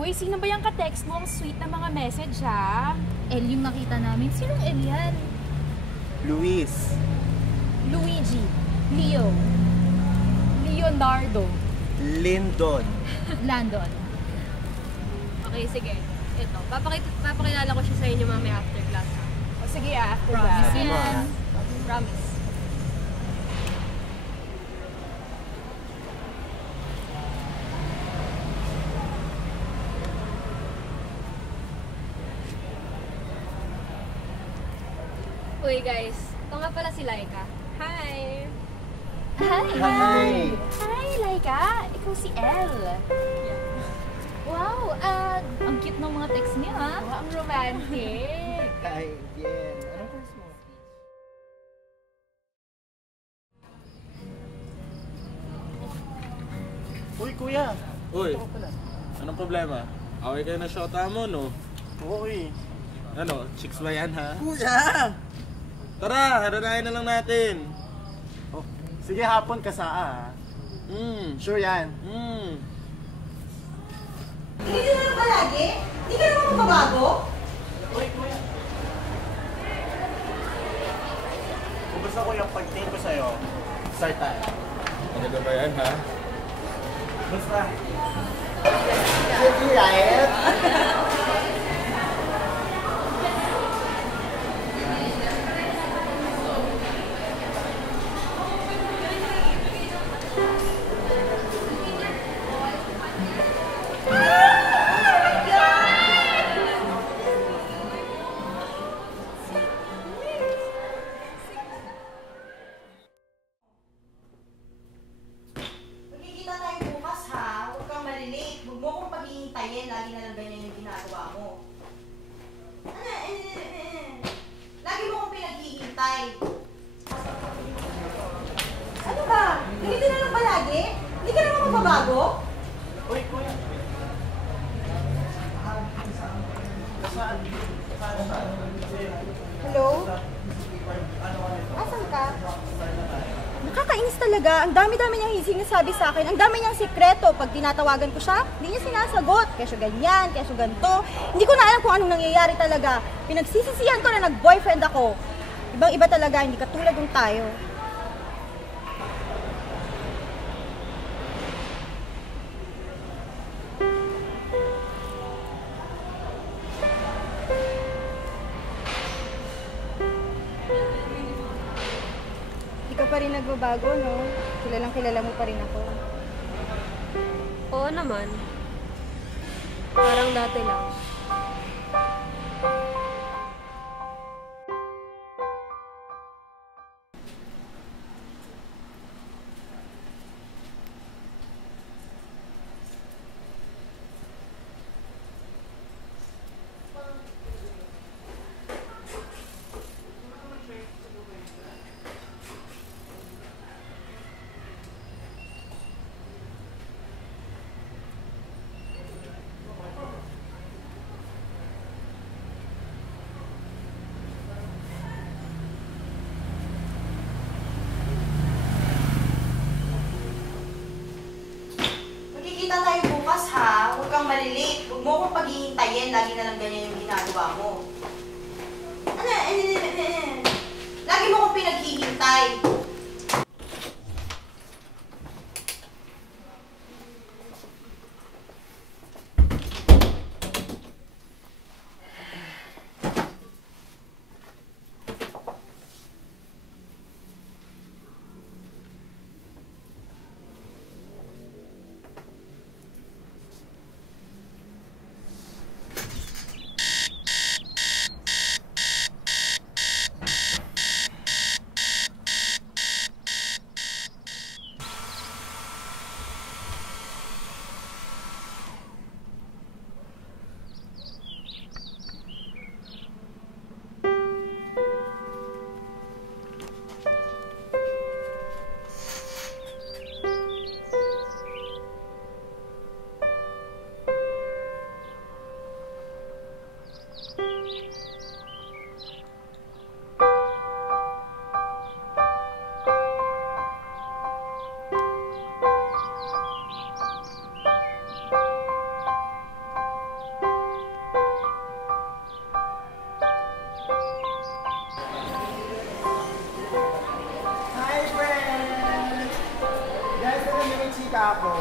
Uy, sino ba yung ka-text mo? Ang sweet na mga message, ha? El yung nakita namin. Sinong El yan? Luis. Luigi. Leo. Leonardo. Lyndon. Landon. Okay, sige. Ito. Papakilala ko siya sa inyo mamaya after class. O sige, after Promise that. yan. Promise. Uy guys, ito nga pala si Laika. Hi! Hi! Hi! Hi, Laika! Ikaw si Elle. Wow, ang cute ng mga text niya, ha? Wow, ang romantic. Hi, Jen. Anong course mo? Uy, kuya. Uy, Ito ka pala. anong problema? Away kayo na shota mo, no? Uy. Ano, chicks ba yan, ha? Kuya! Tara, haranahin na lang natin. Oh, sige hapon ka saa. Sure yan. Hindi ka naman palagi? Hindi ka naman mababago? Uy, kuya. Kung gusto ko yung pag-take ko sa'yo, start tayo. Maganda ba yan, ha? Basta. Sige, right? Magkikita tayo bukas ha. Huwag kang malilate. Huwag mo akong paghihintayin. Lagi na lang ganyan yung ginagawa mo. Lagi mo akong pinaghihintay. Ano ba? Ganito na lang palagi? Hindi ka naman mababago? Uy, kuya. Hello? Asan ka? Nakakainis talaga. Ang dami-dami niyang sinasabi sa akin. Ang dami niyang sikreto. Pag tinatawagan ko siya, hindi niya sinasagot. Kesyo ganyan, kesyo ganito. Hindi ko na alam kung anong nangyayari talaga. Pinagsisisihan ko na nag-boyfriend ako. Ibang-iba talaga, hindi katulad ng tayo. Hindi ka pa rin nagbabago, no? Kilalang kilala mo pa rin ako. Oo naman. Parang dati lang. Magkikita tayo bukas ha. Huwag kang malilate. Huwag mo akong paghihintayin. Lagi na lang ganyan yung ginagawa mo. Lagi mo akong pinaghihintay. may chika ako.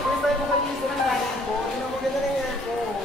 First time ko mag-iisa ng lahat ko. Hindi na maganda na yan ko.